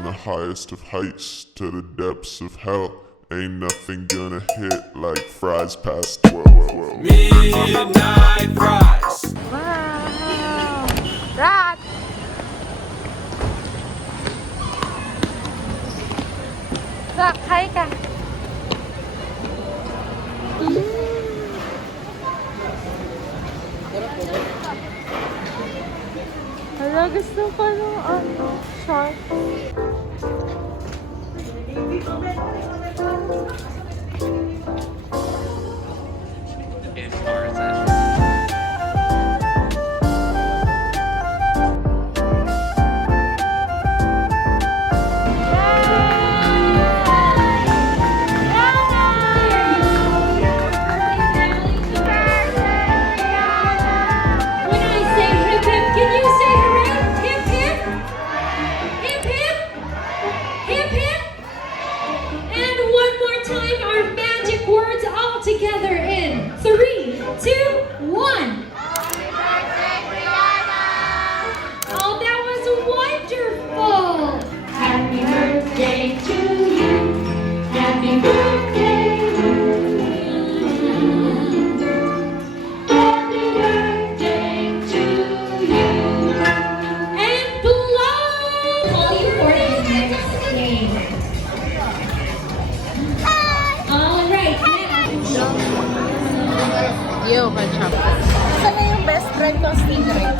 from the highest of heights to the depths of hell. Ain't nothing gonna hit like fries past 12. Midnight fries. Wow! Rat! Sak, hi ka. Hala, gusto ko nung shark. Together in 3, 2, 1. Oh, that was wonderful. Happy birthday to you. Happy birthday to you. Happy birthday to you. And blow. Call you for the next game. All right. Yo, ketchup. Saan na yung best friend ng stingray?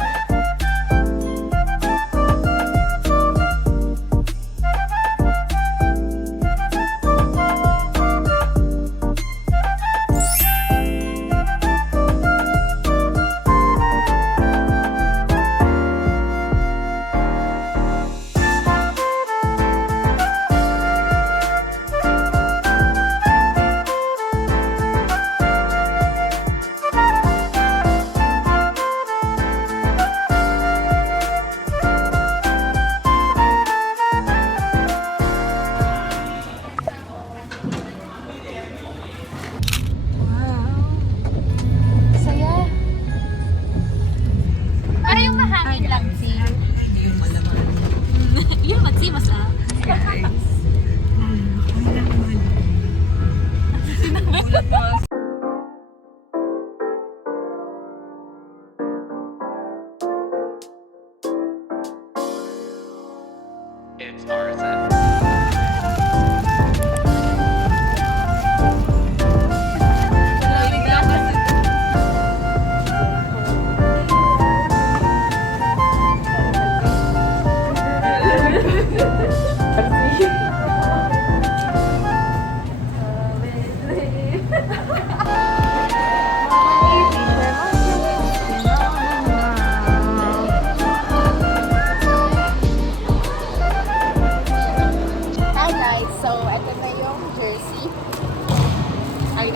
It's RSN.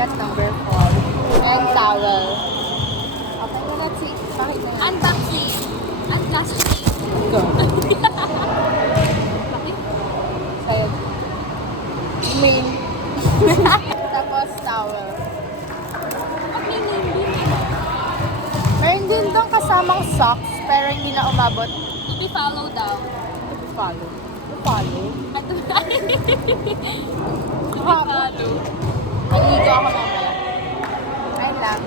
Number 4 and towel. Okay, well, let's see. Bakit na yan? Unboxing. Unplastic. Go. Sa'yo. Main. Tapos towel. Meron din doon kasamang socks pero hindi na umabot. To be follow daw. Follow. Follow? To be follow. Maligo ako mamaya. Ayun lang.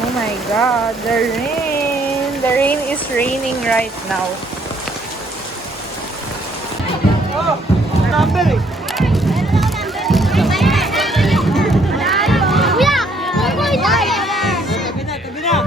Oh my God, the rain! The rain is raining right now. Oh, number eh. Tabi na.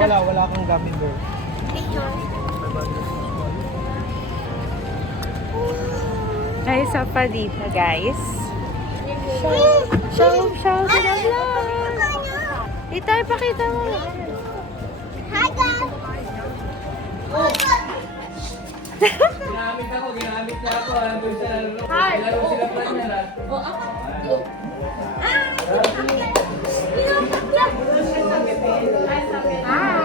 Wala akong gummy bear. Ay, isa pa dito, guys. Show to the vlog. Ito, ipakita mo. Hi guys! Ginamit niya ako. Nandun siya nalulok. Hi! Lalo sila pa niya na. Hi!